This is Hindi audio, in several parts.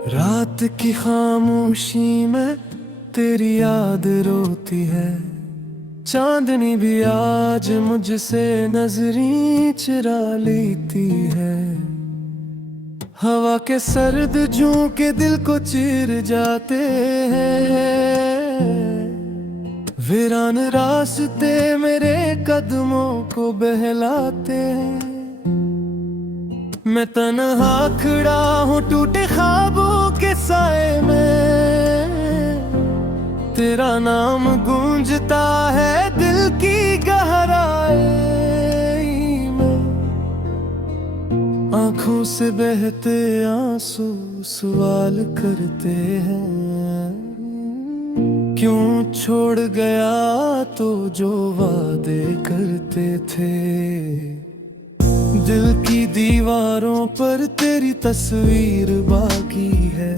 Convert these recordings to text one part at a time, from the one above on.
रात की खामोशी में तेरी याद रोती है। चांदनी भी आज मुझसे नजरें चुरा लेती है। हवा के सर्द झोंके दिल को चीर जाते हैं। वीरान रास्ते मेरे कदमों को बहलाते हैं। मैं तन्हा खड़ा हूँ टूटे ख्वाबों के साए में। तेरा नाम गूंजता है दिल की गहराई में। आंखों से बहते आंसू सवाल करते हैं, क्यों छोड़ गया तो जो वादे करते थे। दिल की दीवारों पर तेरी तस्वीर बाकी है।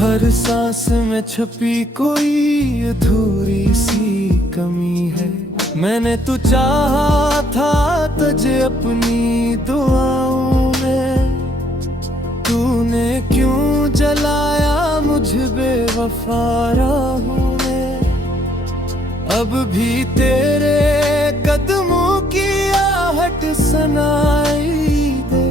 हर सांस में छपी कोई अधूरी सी कमी है। मैंने तो चाहा था तुझे अपनी दुआओं में। तूने क्यों जलाया मुझ बेवफा राहों में। अब भी तेरे कदमों की आहट सुनाई दे।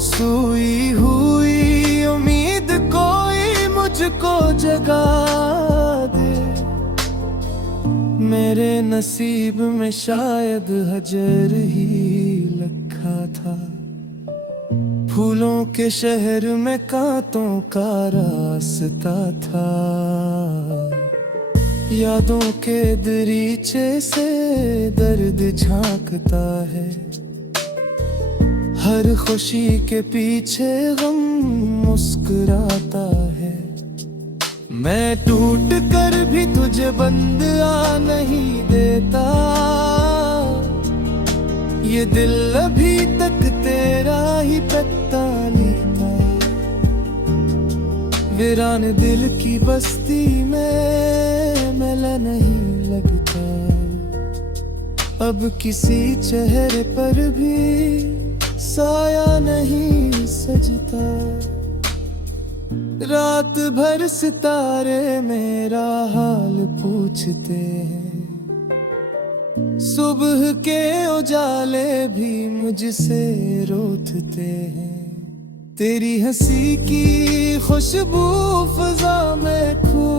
सोई हुई उम्मीद कोई मुझको जगा दे। मेरे नसीब में शायद हजर ही लिखा था। फूलों के शहर में कांटों का रास्ता था। यादों के दरीचे से दर्द झांकता है। हर खुशी के पीछे गम मुस्कुराता है। मैं टूट कर भी तुझे बंद आ नहीं देता। ये दिल अभी तक तेरा ही पत्ता लेता। वीरान दिल की बस्ती में मेला नहीं लगता। अब किसी चेहरे पर भी साया नहीं सजता। रात भर सितारे मेरा हाल पूछते हैं। सुबह के उजाले भी मुझसे रोते हैं। तेरी हंसी की खुशबू फिजा में खो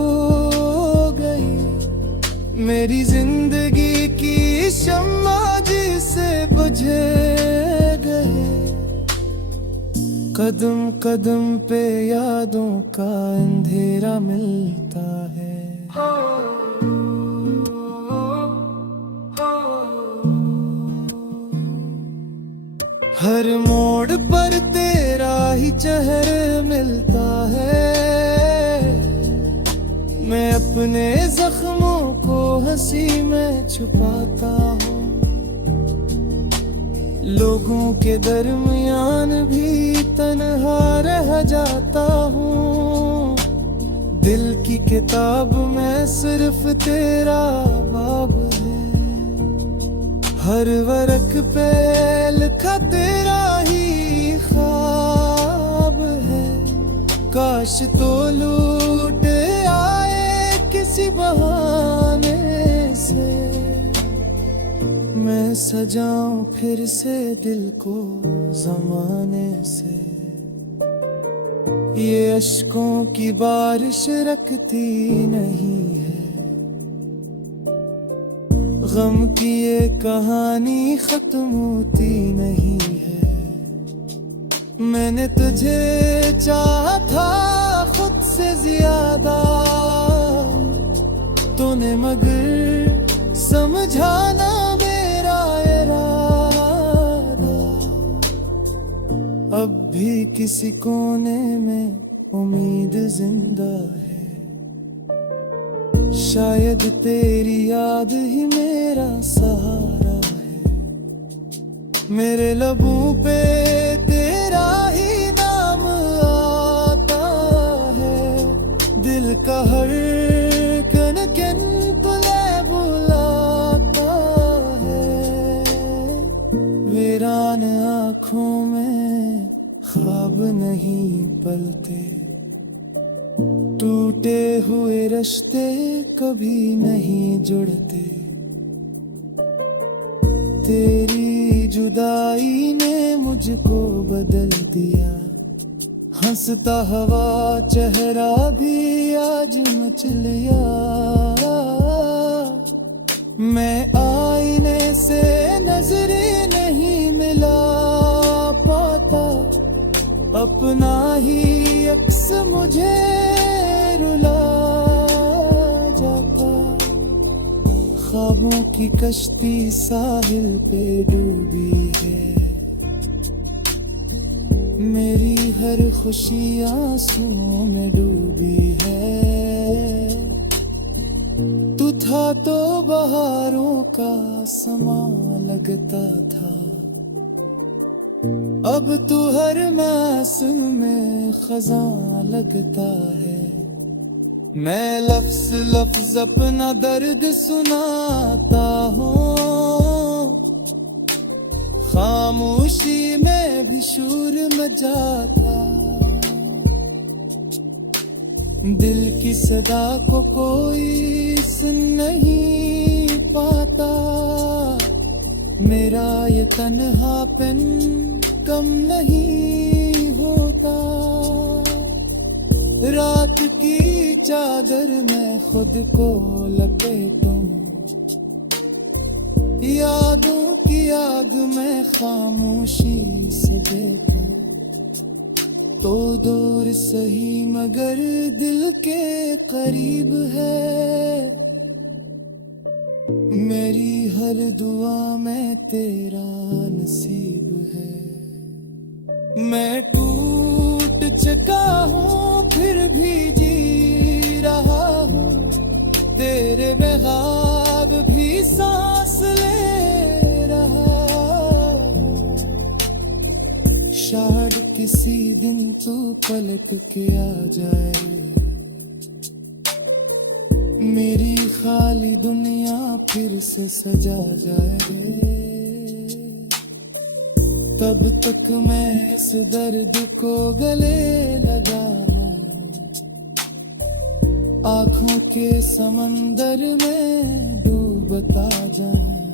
गई। मेरी जिंदगी की शम्मा जिसे बुझे गए। कदम कदम पे यादों का अंधेरा मिलता है। हर मोड़ पर तेरा ही चेहरा मिलता है। मैं अपने जख्मों को हंसी में छुपाता हूँ। लोगों के दरमियान भी तन्हा रह जाता हूँ। दिल की किताब में सिर्फ तेरा बाब है। हर वर्क पे लिखा तेरा ही ख्वाब है। काश तो लूट आए किसी बहाने से। मैं सजाऊं फिर से दिल को जमाने से। ये अश्कों की बारिश रखती नहीं है। गम की ये कहानी खत्म होती नहीं है। मैंने तुझे चाहा था खुद से ज्यादा। तूने मगर समझाना मेरा इरादा। अब भी किसी कोने में उम्मीद जिंदा है। शायद तेरी याद ही मेरा सहारा है। मेरे लबों पे तेरा ही नाम आता है। दिल का हर कन तुझे बुलाता है। वीरान आँखों में ख्वाब नहीं पलते, टूटे हुए रिश्ते कभी नहीं जुड़ते। तेरी जुदाई ने मुझको बदल दिया, हंसता हवा चेहरा भी आज मचलिया। मैं आईने से नजरें नहीं मिला पाता, अपना ही अक्स मुझे रुला जाता। ख्वाबों की कश्ती साहिल पे डूबी है, मेरी हर खुशी आंसुओं में डूबी है। तू था तो बहारों का समा लगता था, अब तू हर मौसम में खज़ां लगता है। मैं लफ्ज़ लफ्ज़ अपना दर्द सुनाता हूँ, खामोशी में भी शूर मचाता। दिल की सदा को कोई सुन नहीं पाता, मेरा ये तन्हापन कम नहीं होता। रात की चादर में खुद को लपेटूं, यादों की आग में खामोशी से देखूं, तो दूर सही मगर दिल के करीब है। मेरी हर दुआ में तेरा नसीब है। मैं टूट चुका हूँ फिर भी जी रहा हूँ, तेरे बेगाब भी सांस ले रहा हूँ। शायद किसी दिन तू पलट के आ जाए, मेरी खाली दुनिया फिर से सजा जाए। तब तक मैं इस दर्द को गले लगाना, आँखों के समंदर में डूबता जाऊं।